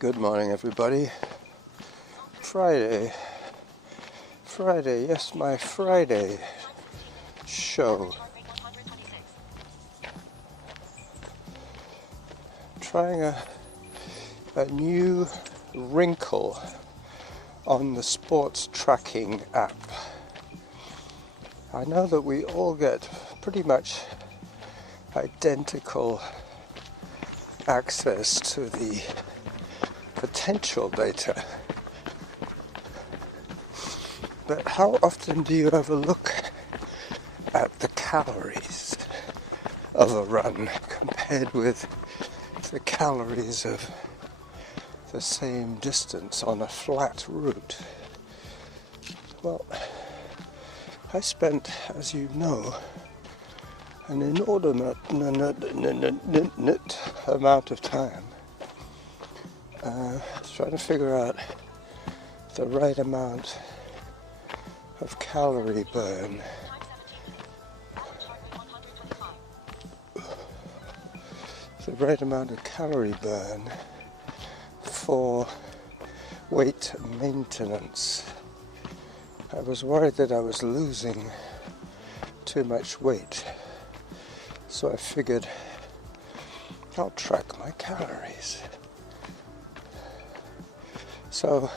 Good morning, everybody. Friday, yes, my Friday show. Trying a new wrinkle on the sports tracking app. I know that we all get pretty much identical access to the potential data, but how often do you ever look at the calories of a run compared with the calories of the same distance on a flat route? Well, I spent, as you know, an inordinate amount of time trying to figure out the right amount of calorie burn for weight maintenance. I was worried that I was losing too much weight, so I figured I'll track my calories. So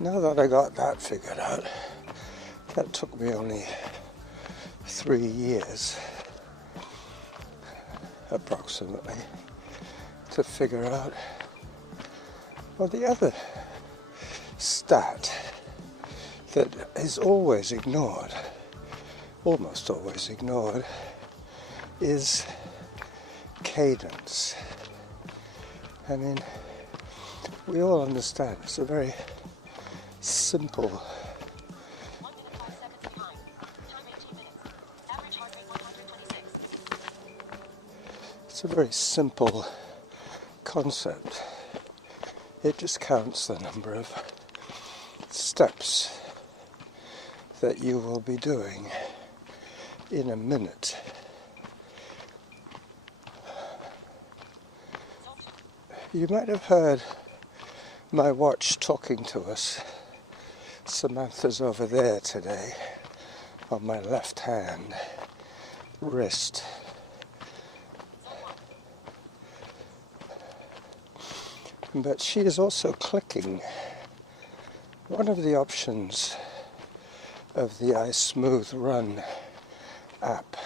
now that I got that figured out, that took me only 3 years approximately to figure out. Well, the other stat that is always ignored, almost always ignored, is cadence. I mean, we all understand it's a very simple concept. It just counts the number of steps that you will be doing in a minute. You might have heard my watch talking to us. Samantha's over there today on my left hand wrist. But she is also clicking one of the options of the iSmooth Run app,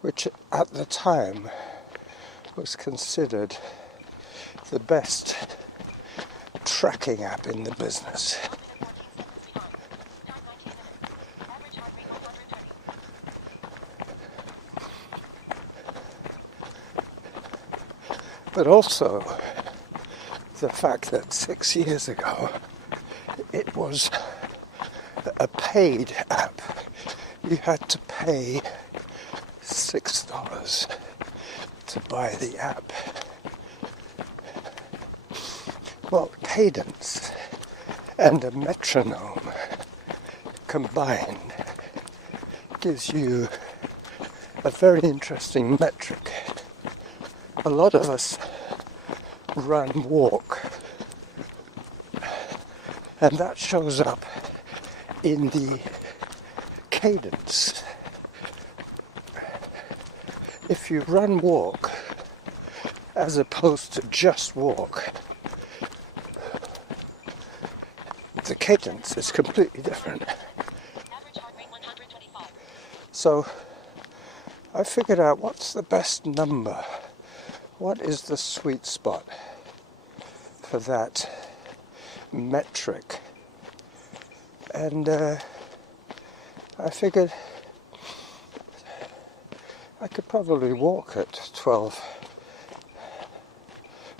which at the time was considered the best tracking app in the business. But also the fact that 6 years ago it was a paid app. You had to pay $6 to buy the app. Well, Cadence and a metronome combined gives you a very interesting metric. A lot of us walk, and that shows up in the cadence. If you walk, as opposed to just walk, the cadence is completely different. So I figured out what's the best number. What is the sweet spot for that metric? And I figured I could probably walk at 12,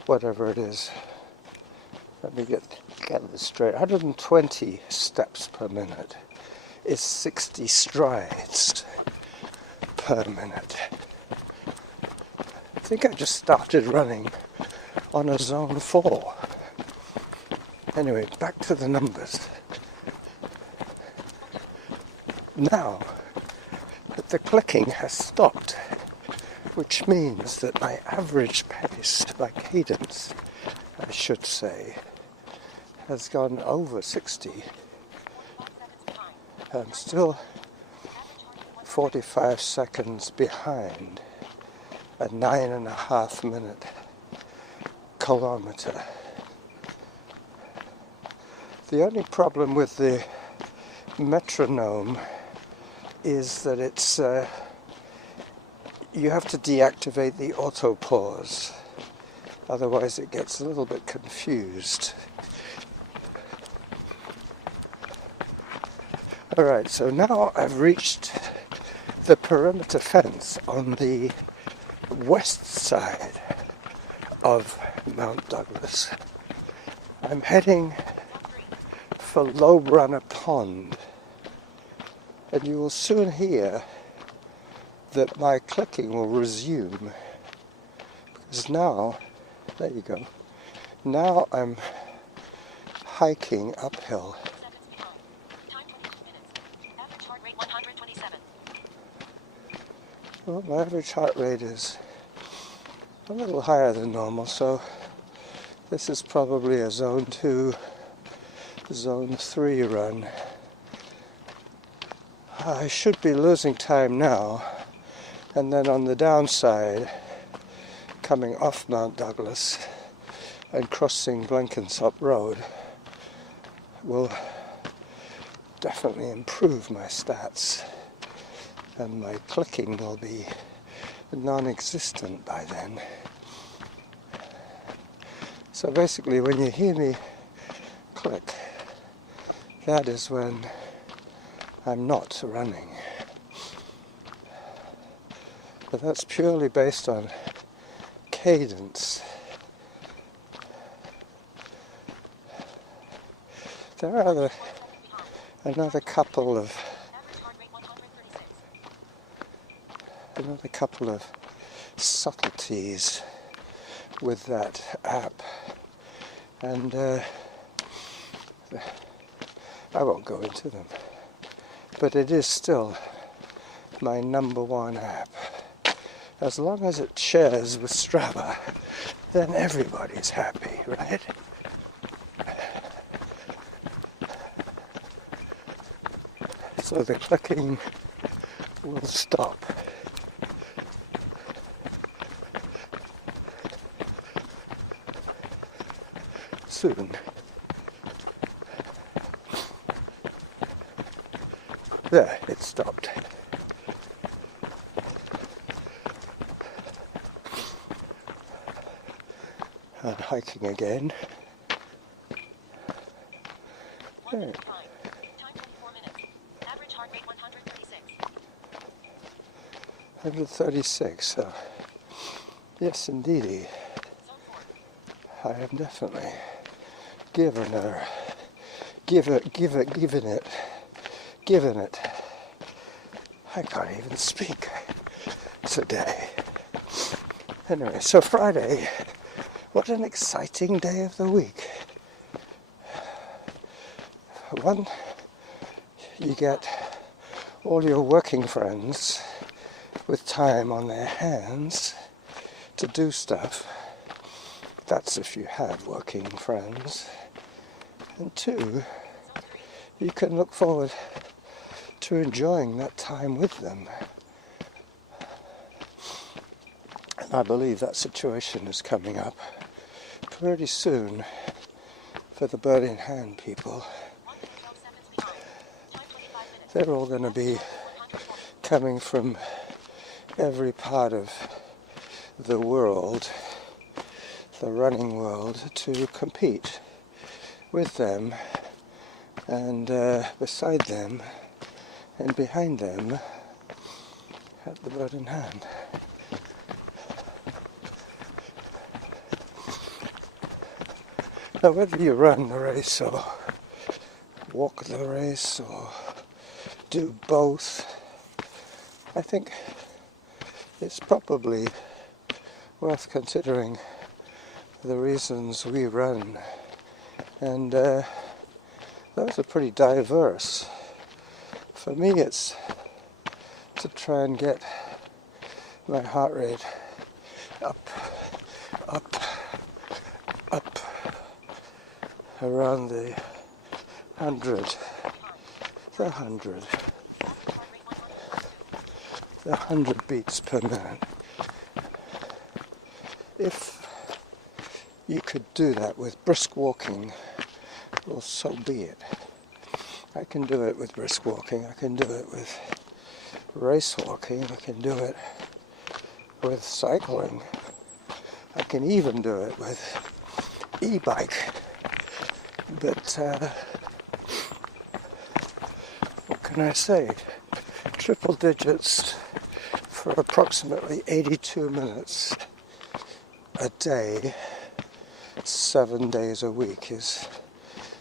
whatever it is. Let me get this straight. 120 steps per minute is 60 strides per minute. I think I just started running on a zone 4. Anyway, back to the numbers. Now that the clicking has stopped, which means that my average pace, my cadence, I should say, has gone over 60. I'm still 45 seconds behind a 9.5 minute kilometer. The only problem with the metronome is that it's you have to deactivate the auto pause, otherwise it gets a little bit confused. Alright, so now I've reached the perimeter fence on the west side of Mount Douglas. I'm heading for Lohbrunner Pond, and you will soon hear that my clicking will resume, because now, there you go, now I'm hiking uphill. Well, my average heart rate is a little higher than normal, so this is probably a zone 2, zone 3 run. I should be losing time now, and then on the downside, coming off Mount Douglas and crossing Blenkinsop Road will definitely improve my stats, and my clicking will be non-existent by then. So basically, when you hear me click, that is when I'm not running. But that's purely based on cadence. There are another couple of subtleties with that app, and I won't go into them, but it is still my number one app. As long as it shares with Strava, then everybody's happy, right? So the clicking will stop. Soon. There, it stopped. And hiking again. There. 136. So, yes, indeedy, I am definitely given it. I can't even speak today. Anyway, so Friday, what an exciting day of the week. One, you get all your working friends with time on their hands to do stuff. That's if you have working friends. And two, you can look forward to enjoying that time with them. And I believe that situation is coming up pretty soon for the bird in hand people. They're all going to be coming from every part of the world, the running world, to compete with them and beside them and behind them at the bird in hand. Now, whether you run the race or walk the race or do both, I think it's probably worth considering the reasons we run, and those are pretty diverse. For me, it's to try and get my heart rate up, up, up, around the 100, the 100 beats per minute. If you could do that with brisk walking, well, so be it. I can do it with brisk walking, I can do it with race walking, I can do it with cycling, I can even do it with e-bike. But what can I say? Triple digits for approximately 82 minutes a day, 7 days a week is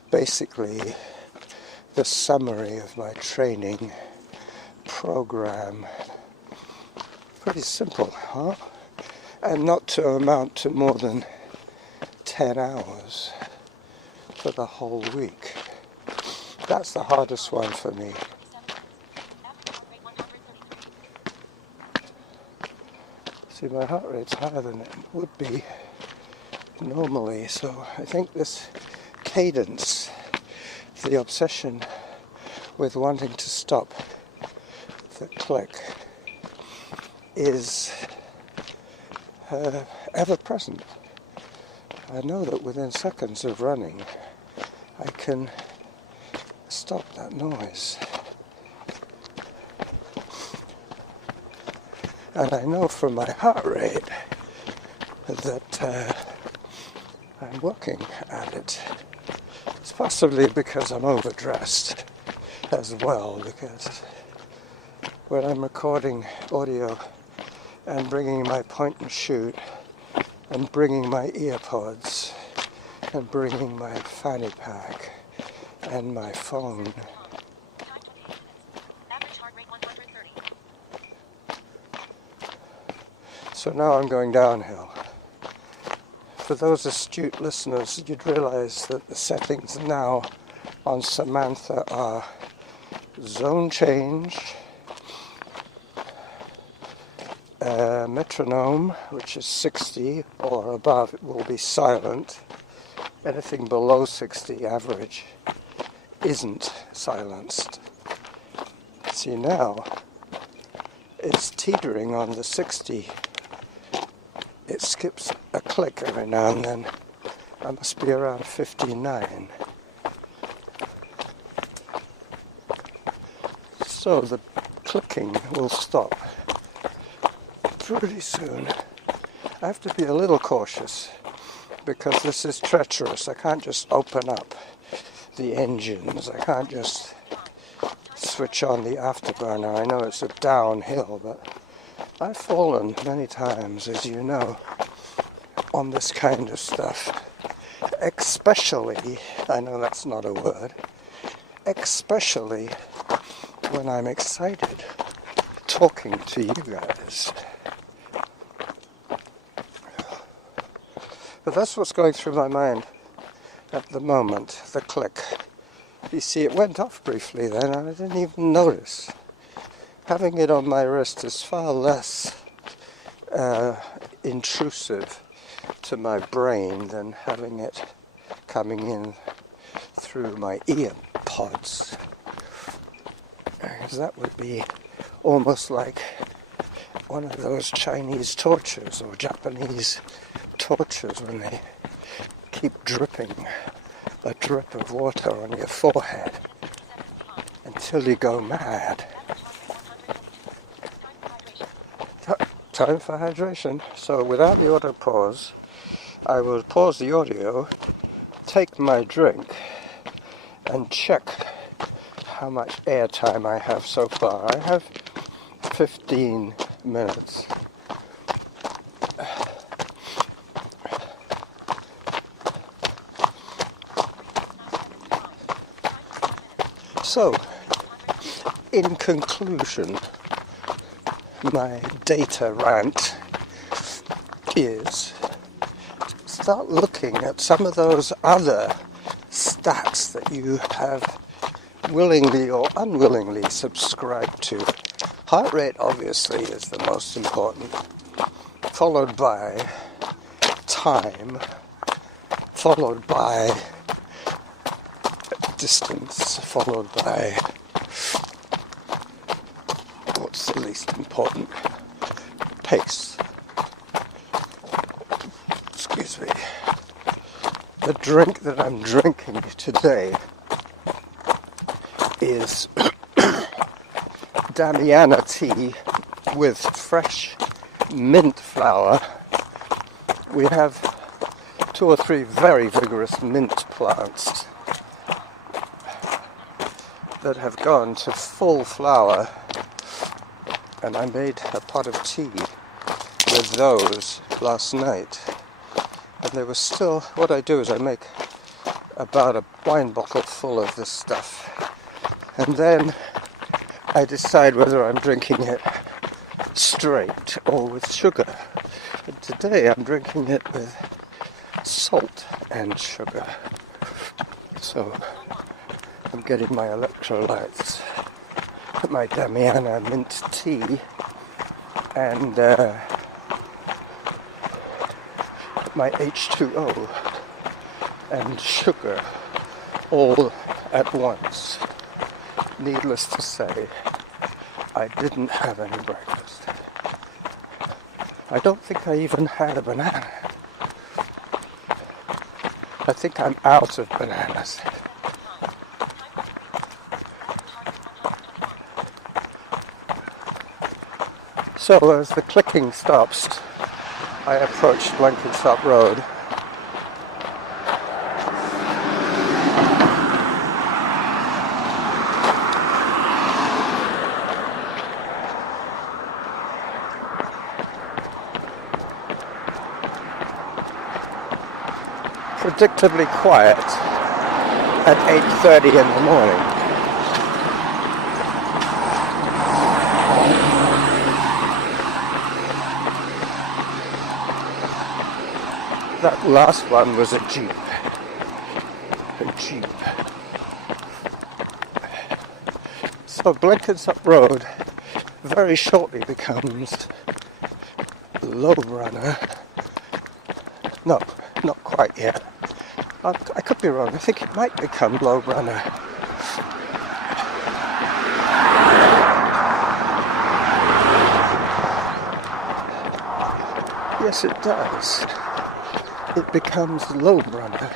basically the summary of my training program. Pretty simple, huh? And not to amount to more than 10 hours for the whole week. That's the hardest one for me. See, my heart rate's higher than it would be normally, so I think this cadence, the obsession with wanting to stop the click, is ever present. I know that within seconds of running I can stop that noise. And I know from my heart rate that I'm working at it. It's possibly because I'm overdressed as well, because when I'm recording audio and bringing my point and shoot and bringing my earpods and bringing my fanny pack and my phone, so now I'm going downhill. For those astute listeners, you'd realize that the settings now on Samantha are zone change, metronome, which is 60 or above, it will be silent. Anything below 60 average isn't silenced. See, now it's teetering on the 60. It skips a click every now and then. I must be around 59. So the clicking will stop pretty soon. I have to be a little cautious because this is treacherous. I can't just open up the engines. I can't just switch on the afterburner. I know it's a downhill, but I've fallen many times, as you know, on this kind of stuff. Especially, I know that's not a word, especially when I'm excited talking to you guys. But that's what's going through my mind at the moment, the click. You see, it went off briefly then and I didn't even notice. Having it on my wrist is far less intrusive to my brain than having it coming in through my ear pods. Because that would be almost like one of those Chinese tortures or Japanese tortures when they keep dripping a drip of water on your forehead until you go mad. Time for hydration. So without the auto pause, I will pause the audio, take my drink, and check how much airtime I have so far. I have 15 minutes. So, in conclusion, my data rant is start looking at some of those other stats that you have willingly or unwillingly subscribed to. Heart rate obviously is the most important, followed by time, followed by distance, followed by what's the least important, pace. Excuse me. The drink that I'm drinking today is Damiana tea with fresh mint flower. We have 2 or 3 very vigorous mint plants that have gone to full flower, and I made a pot of tea with those last night. And they were still, what I do is I make about a wine bottle full of this stuff, and then I decide whether I'm drinking it straight or with sugar. And today I'm drinking it with salt and sugar. So I'm getting my electrolytes, my Damiana mint tea, and my H2O and sugar all at once. Needless to say, I didn't have any breakfast. I don't think I even had a banana. I think I'm out of bananas. So as the clicking stops, I approached Blenkinsop Road. Predictably quiet at 8:30 in the morning. That last one was a jeep. So Blenkinsop Road very shortly becomes Lohbrunner. No, not quite yet. I could be wrong. I think it might become Lohbrunner. Yes, it does. It becomes Lohbrunner.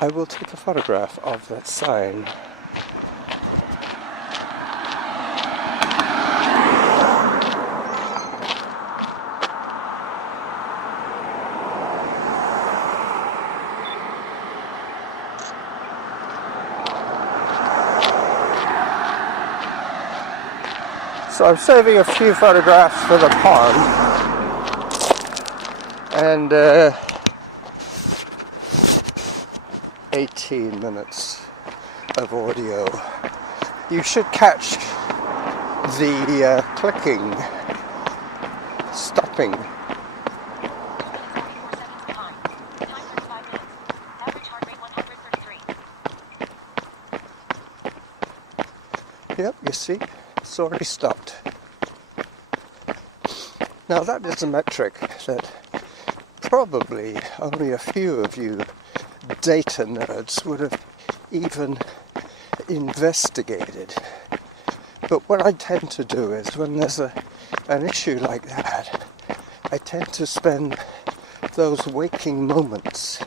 I will take a photograph of that sign. So I'm saving a few photographs for the pond, and 18 minutes of audio. You should catch the clicking, stopping. Yep, you see? It's already stopped. Now that is a metric that probably only a few of you data nerds would have even investigated. But what I tend to do is when there's an issue like that, I tend to spend those waking moments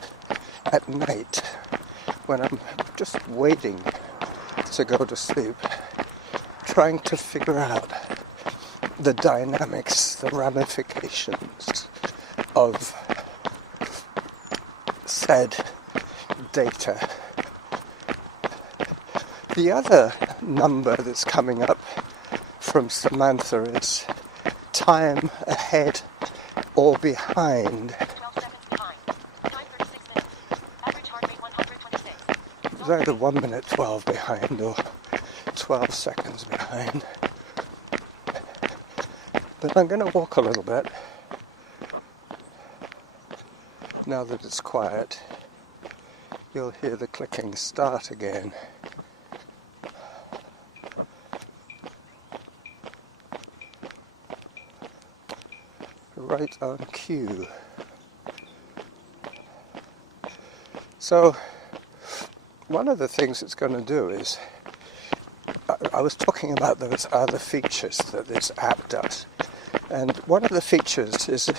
at night when I'm just waiting to go to sleep, trying to figure out the dynamics, the ramifications of said data. The other number that's coming up from Samantha is time ahead or behind. It's either 1 minute 12 behind or 12 seconds behind. But I'm going to walk a little bit now that it's quiet. You'll hear the clicking start again. right on cue. So one of the things it's going to do is, I was talking about those other features that this app does, and one of the features is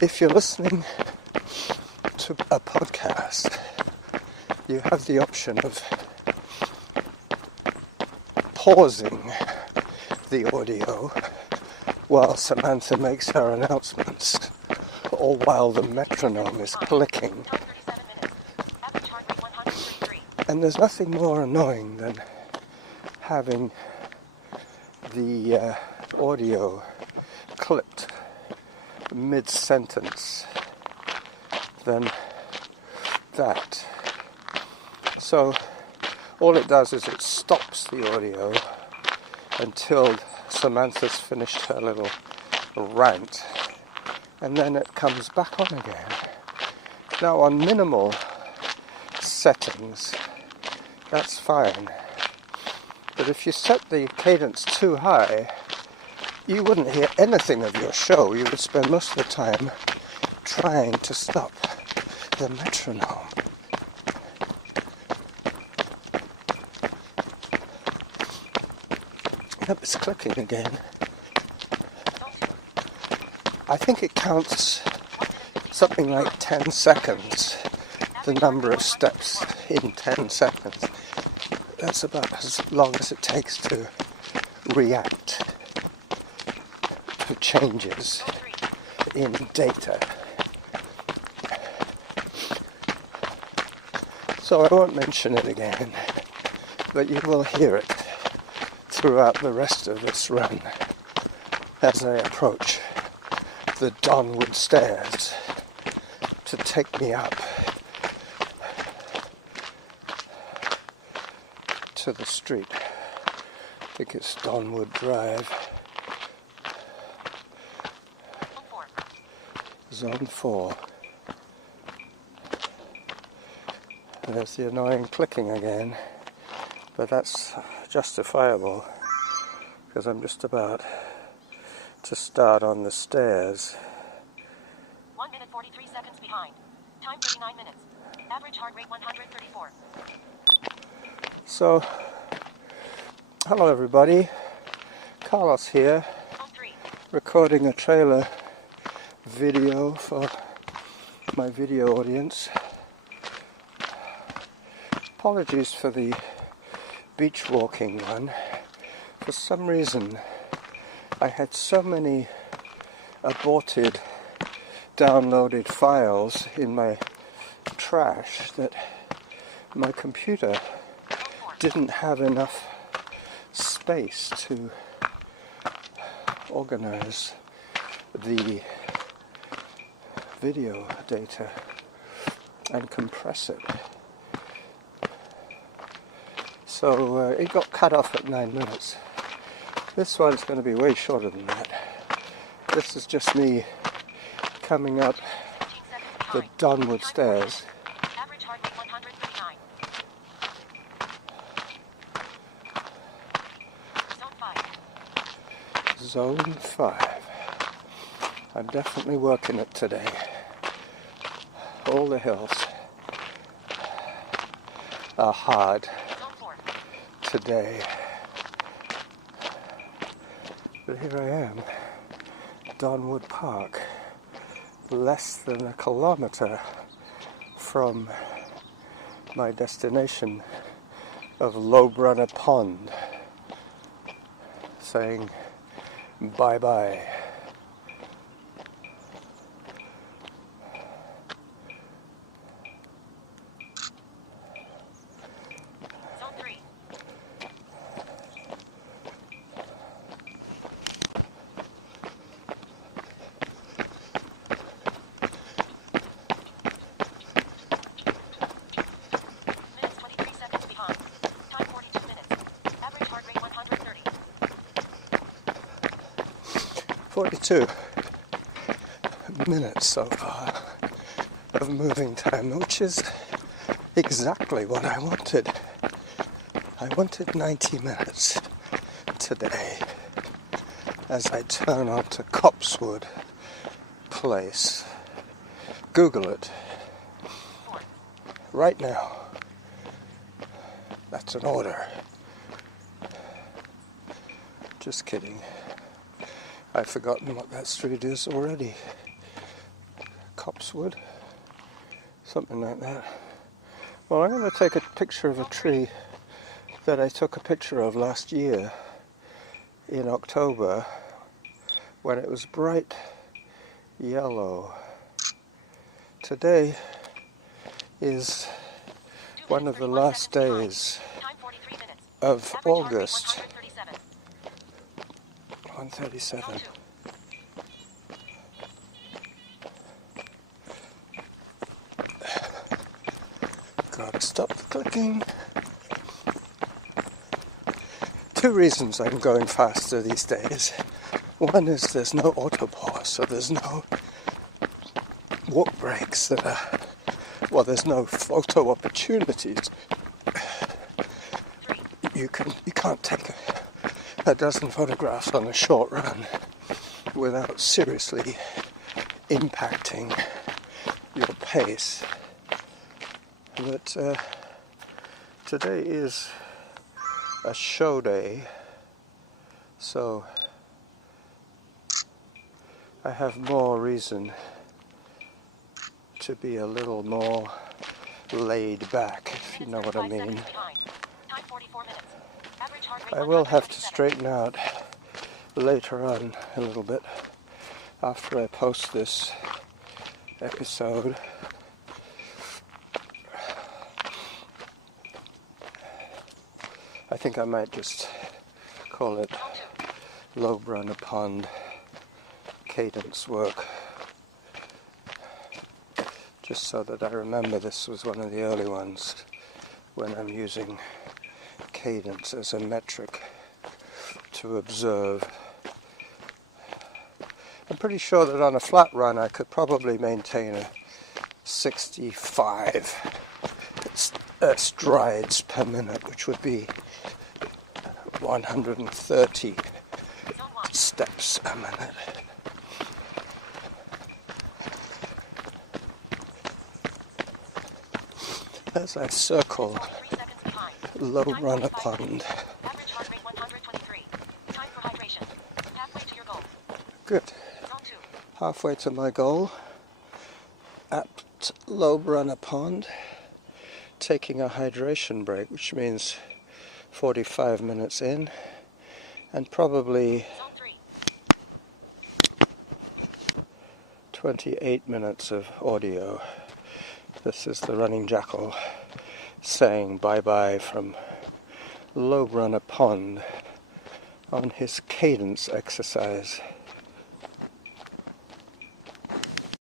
if you're listening to a podcast, you have the option of pausing the audio while Samantha makes her announcements, or while the metronome is clicking. And there's nothing more annoying than having the audio clipped mid-sentence than that. So all it does is it stops the audio until Samantha's finished her little rant, and then it comes back on again. Now on minimal settings, that's fine. But if you set the cadence too high, you wouldn't hear anything of your show. You would spend most of the time trying to stop the metronome. Yep, it's clicking again. I think it counts something like 10 seconds, the number of steps in 10 seconds. That's about as long as it takes to react to changes in data. So I won't mention it again, but you will hear it throughout the rest of this run as I approach the Donwood stairs to take me up to the street. I think it's Donwood Drive. Zone 4. There's the annoying clicking again, but that's justifiable because I'm just about to start on the stairs. 1 minute 43 seconds behind. Time 39 minutes. Average heart rate 134. So, hello everybody. Carlos here, recording a trailer video for my video audience. Apologies for the beach walking one. For some reason I had so many aborted downloaded files in my trash that my computer didn't have enough space to organize the video data and compress it. So it got cut off at 9 minutes. This one's going to be way shorter than that. This is just me coming up the Donwood stairs. Average heart rate 139. Zone 5. Zone 5. I'm definitely working it today. All the hills are hard today. But here I am, Donwood Park, less than a kilometer from my destination of Lohbrunner Pond, saying bye-bye. Zone 3. Minutes 23 seconds behind. Time 42 minutes. Average heart rate 130. 42 minutes so far of moving time, which is exactly what I wanted. I wanted 90 minutes today as I turn onto Copsewood place. Google it. Right now. That's an order. Just kidding. I've forgotten what that street is already. Copsewood? Something like that. Well, I'm going to take a picture of a tree that I took a picture of last year in October when it was bright yellow. Today is one of the last days of August. 1:37. Gotta stop the clicking. Two reasons I'm going faster these days. One is there's no auto pause, so there's no walk breaks that are, well, there's no photo opportunities. You can't take a dozen photographs on a short run without seriously impacting your pace. But today is a show day, so I have more reason to be a little more laid back, if you know what I mean. I will have to straighten out later on a little bit after I post this episode. I think I might just call it Lohbrunner Pond Cadence work, just so that I remember this was one of the early ones when I'm using cadence as a metric to observe. I'm pretty sure that on a flat run I could probably maintain a 65 strides per minute, which would be 130 steps a minute. As I circle Lohbrunner Pond. Good. Halfway to my goal at Lohbrunner Pond, taking a hydration break, which means 45 minutes in and probably 28 minutes of audio. This is the running Jackal saying bye-bye from Lohbrunner Pond on his cadence exercise.